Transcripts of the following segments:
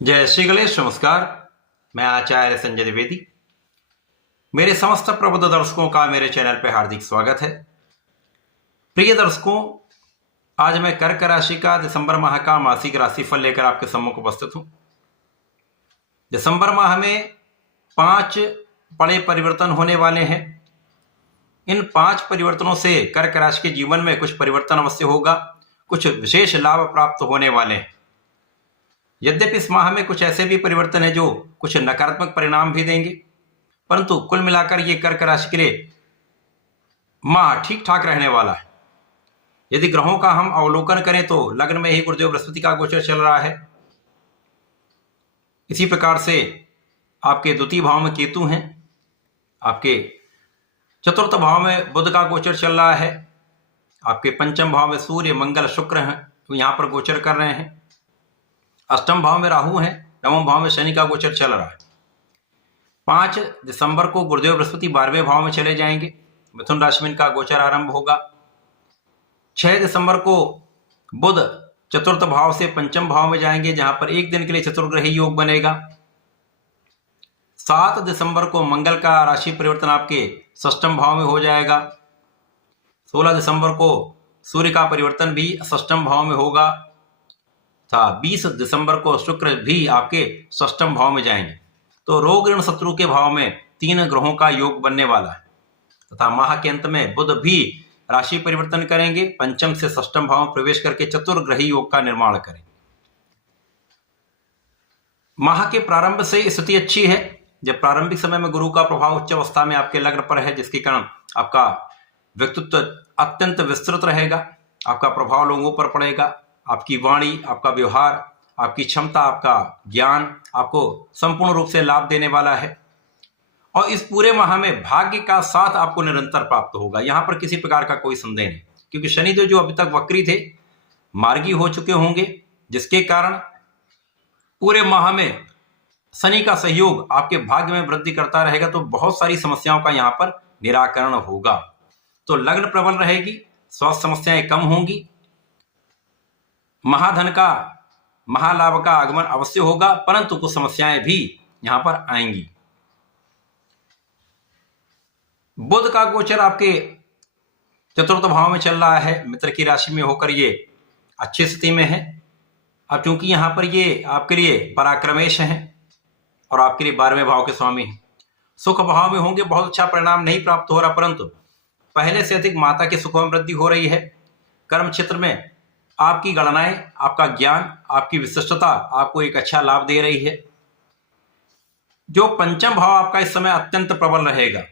जय श्री गणेश। नमस्कार। मैं आचार्य संजय द्विवेदी। मेरे समस्त प्रबुद्ध दर्शकों का मेरे चैनल पर हार्दिक स्वागत है। प्रिय दर्शकों, आज मैं कर्क राशि का दिसंबर माह का मासिक राशिफल लेकर आपके सम्मुख उपस्थित हूं। दिसंबर माह में 5 बड़े परिवर्तन होने वाले हैं। इन 5 परिवर्तनों से कर्क राशि के जीवन में कुछ परिवर्तन अवश्य होगा, कुछ विशेष लाभ प्राप्त होने वाले हैं। यद्यपि इस माह में कुछ ऐसे भी परिवर्तन है जो कुछ नकारात्मक परिणाम भी देंगे, परंतु कुल मिलाकर ये कर्क राशि के लिए माह ठीक ठाक रहने वाला है। यदि ग्रहों का हम अवलोकन करें तो लग्न में ही गुरुदेव बृहस्पति का गोचर चल रहा है। इसी प्रकार से आपके द्वितीय भाव में केतु हैं, आपके चतुर्थ भाव में बुध का गोचर चल रहा है, आपके पंचम भाव में सूर्य मंगल शुक्र हैं तो यहां पर गोचर कर रहे हैं। अष्टम भाव में राहु है, नवम भाव में शनि का गोचर चल रहा है। 5 दिसंबर को गुरुदेव बृहस्पति 12वें भाव में चले जाएंगे, मिथुन राशि में इनका गोचर आरंभ होगा। 6 दिसंबर को बुध चतुर्थ भाव से पंचम भाव में जाएंगे, जहां पर एक दिन के लिए चतुर्ग्रही योग बनेगा। 7 दिसंबर को मंगल का राशि परिवर्तन आपके षष्ठम भाव में हो जाएगा। 16 दिसंबर को सूर्य का परिवर्तन भी षष्ठम भाव में होगा था। 20 दिसंबर को शुक्र भी आपके षष्ठम भाव में जाएंगे। तो रोग ऋण शत्रु के भाव में 3 ग्रहों का योग बनने वाला है तथा माह के अंत में बुध भी राशि परिवर्तन करेंगे, पंचम से षष्ठम भाव में प्रवेश करके चतुर्ग्रही योग का निर्माण करेंगे। माह के प्रारंभ से स्थिति अच्छी है। जब प्रारंभिक समय में गुरु का प्रभाव उच्च अवस्था में आपके लग्न पर है, जिसके कारण आपका व्यक्तित्व अत्यंत विस्तृत रहेगा, आपका प्रभाव लोगों पर पड़ेगा। आपकी वाणी, आपका व्यवहार, आपकी क्षमता, आपका ज्ञान आपको संपूर्ण रूप से लाभ देने वाला है। और इस पूरे माह में भाग्य का साथ आपको निरंतर प्राप्त होगा, यहां पर किसी प्रकार का कोई संदेह नहीं, क्योंकि शनिदेव जो अभी तक वक्री थे मार्गी हो चुके होंगे, जिसके कारण पूरे माह में शनि का सहयोग आपके भाग्य में वृद्धि करता रहेगा। तो बहुत सारी समस्याओं का यहां पर निराकरण होगा। तो लग्न प्रबल रहेगी, स्वास्थ्य समस्याएं कम होंगी, महाधन का महालाभ का आगमन अवश्य होगा, परंतु कुछ समस्याएं भी यहां पर आएंगी। बुध का गोचर आपके चतुर्थ भाव में चल रहा है, मित्र की राशि में होकर ये अच्छी स्थिति में है। अब चूंकि यहां पर ये आपके लिए पराक्रमेश हैं और आपके लिए 12वें भाव के स्वामी हैं, सुख भाव में होंगे, बहुत अच्छा परिणाम नहीं प्राप्त हो रहा, परंतु पहले से अधिक माता के सुख में वृद्धि हो रही है। कर्म क्षेत्र में आपकी गणनाएं, आपका ज्ञान, आपकी विशिष्टता आपको एक अच्छा लाभ दे रही है। जो पंचम भाव आपका इस समय अत्यंत प्रबल रहेगा,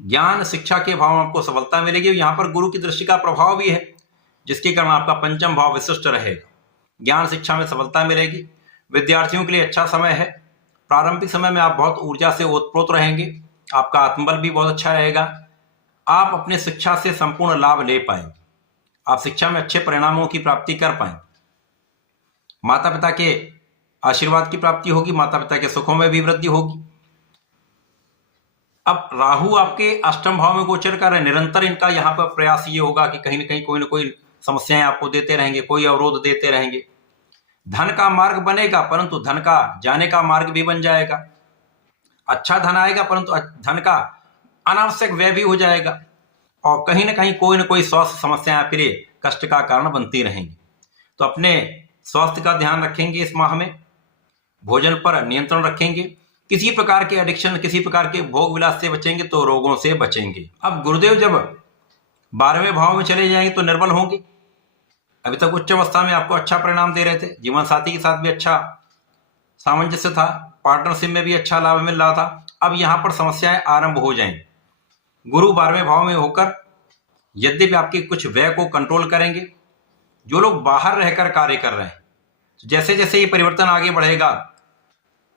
ज्ञान शिक्षा के भाव में आपको सफलता मिलेगी। यहां पर गुरु की दृष्टि का प्रभाव भी है, जिसके कारण आपका पंचम भाव विशिष्ट रहेगा। ज्ञान शिक्षा में सफलता मिलेगी। विद्यार्थियों के लिए अच्छा समय है। प्रारंभिक समय में आप बहुत ऊर्जा से ओतप्रोत रहेंगे, आपका आत्मबल भी बहुत अच्छा रहेगा। आप अपने शिक्षा से संपूर्ण लाभ ले पाएंगे, आप शिक्षा में अच्छे परिणामों की प्राप्ति कर पाएंगे। माता पिता के आशीर्वाद की प्राप्ति होगी, माता पिता के सुखों में भी वृद्धि होगी। अब राहु आपके अष्टम भाव में गोचर कर रहे हैं, निरंतर इनका यहाँ पर प्रयास ये होगा कि कहीं ना कोई समस्याएं आपको देते रहेंगे, कोई अवरोध देते रहेंगे। धन का मार्ग बनेगा, परंतु धन का जाने का मार्ग भी बन जाएगा। अच्छा धन आएगा, परंतु धन का अनावश्यक व्यय भी हो जाएगा। और कहीं ना कोई स्वास्थ्य समस्याएं आपके लिए कष्ट का कारण बनती रहेंगी। तो अपने स्वास्थ्य का ध्यान रखेंगे। इस माह में भोजन पर नियंत्रण रखेंगे, किसी प्रकार के एडिक्शन, किसी प्रकार के भोग विलास से बचेंगे तो रोगों से बचेंगे। अब गुरुदेव जब 12वें भाव में चले जाएंगे तो निर्बल होंगे। अभी तक उच्च अवस्था में आपको अच्छा परिणाम दे रहे थे, जीवन साथी के साथ भी अच्छा सामंजस्य था, पार्टनरशिप में भी अच्छा लाभ मिल रहा था। अब यहां पर समस्याएं आरंभ हो जाएंगी। गुरु 12वें भाव में होकर यद्यपि आपके कुछ व्यय को कंट्रोल करेंगे। जो लोग बाहर रहकर कार्य कर रहे हैं, जैसे जैसे ये परिवर्तन आगे बढ़ेगा,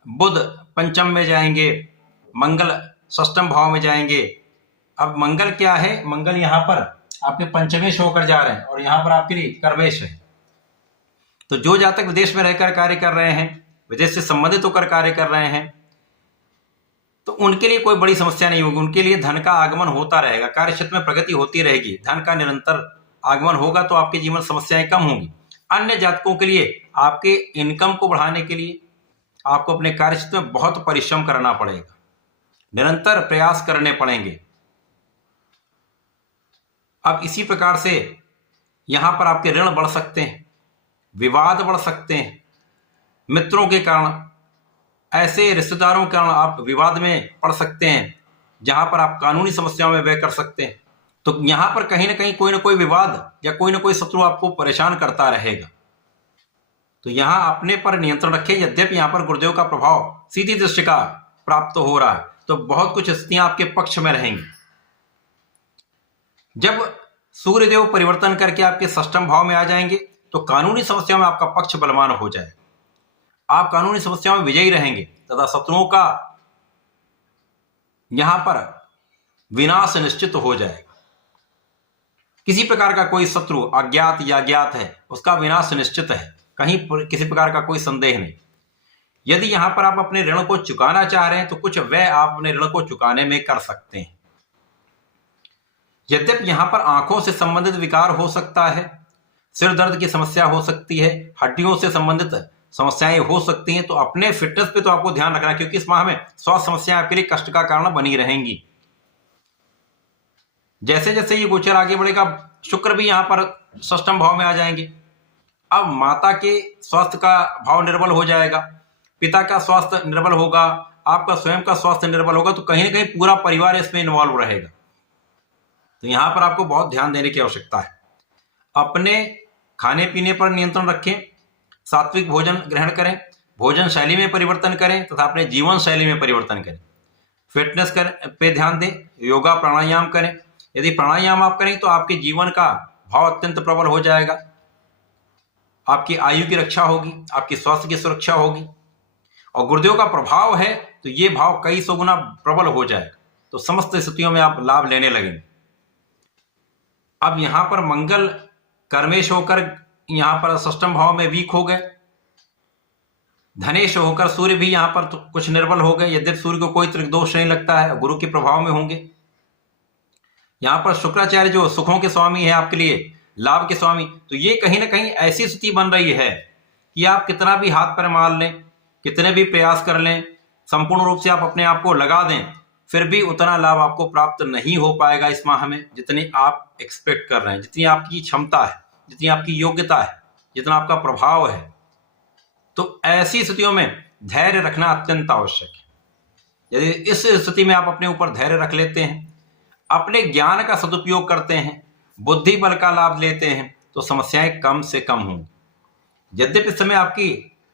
बुध पंचम में जाएंगे, मंगल षष्ठम भाव में जाएंगे। अब मंगल क्या है, मंगल यहां पर आपके पंचमेश होकर जा रहे हैं और यहां पर आपके लिए कर्मेश है। तो जो जातक विदेश में रहकर कार्य कर रहे हैं, विदेश से संबंधित होकर कार्य कर रहे हैं, तो उनके लिए कोई बड़ी समस्या नहीं होगी। उनके लिए धन का आगमन होता रहेगा, कार्य क्षेत्र में प्रगति होती रहेगी, धन का निरंतर आगमन होगा, तो आपके जीवन समस्याएं कम होंगी। अन्य जातकों के लिए आपके इनकम को बढ़ाने के लिए आपको अपने कार्यक्षेत्र में बहुत परिश्रम करना पड़ेगा, निरंतर प्रयास करने पड़ेंगे। अब इसी प्रकार से यहां पर आपके ऋण बढ़ सकते हैं, विवाद बढ़ सकते हैं, मित्रों के कारण, ऐसे रिश्तेदारों के कारण आप विवाद में पड़ सकते हैं जहां पर आप कानूनी समस्याओं में व्यय कर सकते हैं। तो यहां पर कहीं ना कहीं कोई ना कोई विवाद या कोई ना कोई शत्रु आपको परेशान करता रहेगा। तो यहां अपने पर नियंत्रण रखें। यद्यपि यहां पर गुरुदेव का प्रभाव सीधी दृष्टि का प्राप्त हो रहा है, तो बहुत कुछ स्थितियां आपके पक्ष में रहेंगी। जब सूर्यदेव परिवर्तन करके आपके षष्ठम भाव में आ जाएंगे तो कानूनी समस्याओं में आपका पक्ष बलवान हो जाए, आप कानूनी समस्याओं में विजयी रहेंगे तथा शत्रुओं का यहां पर विनाश निश्चित हो जाएगा। किसी प्रकार का कोई शत्रु अज्ञात या ज्ञात है, उसका विनाश निश्चित है, कहीं किसी प्रकार का कोई संदेह नहीं। यदि यहां पर आप अपने ऋण को चुकाना चाह रहे हैं तो कुछ व्यय आप अपने ऋण को चुकाने में कर सकते हैं। यद्यपि यहां पर आंखों से संबंधित विकार हो सकता है, सिर दर्द की समस्या हो सकती है, हड्डियों से संबंधित समस्याएं हो सकती हैं, तो अपने फिटनेस पे तो आपको ध्यान रखना है, क्योंकि इस माह में स्वास्थ्य समस्याएं आपके लिए कष्ट का कारण बनी रहेंगी। जैसे जैसे ये गोचर आगे बढ़ेगा, शुक्र भी यहां पर षष्ठम भाव में आ जाएंगे। अब माता के स्वास्थ्य का भाव निर्बल हो जाएगा, पिता का स्वास्थ्य निर्बल होगा, आपका स्वयं का स्वास्थ्य निर्बल होगा, तो कहीं ना कहीं पूरा परिवार इसमें इन्वॉल्व रहेगा। तो यहां पर आपको बहुत ध्यान देने की आवश्यकता है। अपने खाने पीने पर नियंत्रण रखें, सात्विक भोजन ग्रहण करें, भोजन शैली में परिवर्तन करें तथा अपने जीवन शैली में परिवर्तन करें। फिटनेस पे ध्यान दें, योगा प्राणायाम करें। यदि प्राणायाम आप करें तो आपके जीवन का भाव अत्यंत प्रबल हो जाएगा, आपकी आयु की रक्षा होगी, आपकी स्वास्थ्य की सुरक्षा होगी, और गुरुदेव का प्रभाव है तो ये भाव कई सौ गुना प्रबल हो जाएगा, तो समस्त स्थितियों में आप लाभ लेने लगेंगे। अब यहां पर मंगल कर्मेश होकर यहां पर षष्ठम भाव में वीक हो गए, धनेश होकर सूर्य भी यहां पर तो कुछ निर्बल हो गए। यद्यपि सूर्य को कोई त्रिदोष नहीं लगता है, गुरु के प्रभाव में होंगे। यहां पर शुक्राचार्य जो सुखों के स्वामी है, आपके लिए लाभ के स्वामी, तो ये कहीं ना कहीं ऐसी स्थिति बन रही है कि आप कितना भी हाथ पर मार लें, कितने भी प्रयास कर लें, संपूर्ण रूप से आप अपने आप को लगा दें, फिर भी उतना लाभ आपको प्राप्त नहीं हो पाएगा इस माह में जितनी आप एक्सपेक्ट कर रहे हैं, जितनी आपकी क्षमता है, जितनी आपकी योग्यता है, जितना आपका प्रभाव है। तो ऐसी स्थितियों में धैर्य रखना अत्यंत आवश्यक है। यदि इस स्थिति में आप अपने ऊपर धैर्य रख लेते हैं, अपने ज्ञान का सदुपयोग करते हैं, बुद्धि बल का लाभ लेते हैं, तो समस्याएं कम से कम होंगी। यद्यपि इस समय आपकी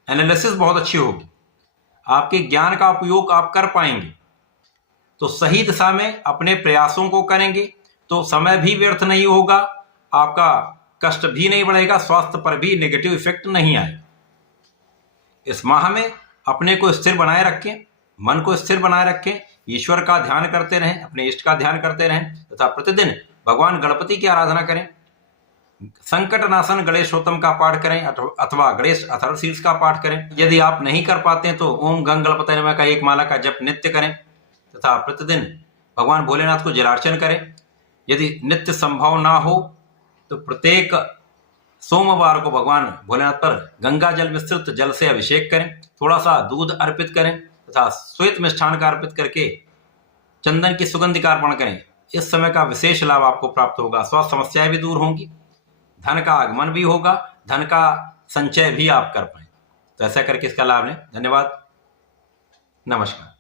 एनालिसिस बहुत अच्छी होगी, आपके ज्ञान का उपयोग आप कर पाएंगे, तो सही दिशा में अपने प्रयासों को करेंगे तो समय भी व्यर्थ नहीं होगा, आपका कष्ट भी नहीं बढ़ेगा, स्वास्थ्य पर भी नेगेटिव इफेक्ट नहीं आएगा। इस माह में अपने को स्थिर बनाए रखें, मन को स्थिर बनाए रखें, ईश्वर का ध्यान करते रहें, अपने इष्ट का ध्यान करते रहें तथा प्रतिदिन भगवान गणपति की आराधना करें। संकट नाशन गणेशोत्तम का पाठ करें अथवा गणेश अथर्वशीर्ष का पाठ करें। यदि आप नहीं कर पाते हैं तो ओम गंग गणपतये नमः का एक माला का जप नित्य करें तथा प्रतिदिन भगवान भोलेनाथ को जलार्चन करें। यदि नित्य संभव ना हो तो प्रत्येक सोमवार को भगवान भोलेनाथ पर गंगा जल मिश्रित जल से अभिषेक करें, थोड़ा सा दूध अर्पित करें तथा श्वेत मिष्ठान का अर्पित करके चंदन की सुगंधि का अर्पण करें। इस समय का विशेष लाभ आपको प्राप्त होगा, स्वास्थ्य समस्याएं भी दूर होंगी, धन का आगमन भी होगा, धन का संचय भी आप कर पाए। तो ऐसा करके इसका लाभ लें। धन्यवाद, नमस्कार।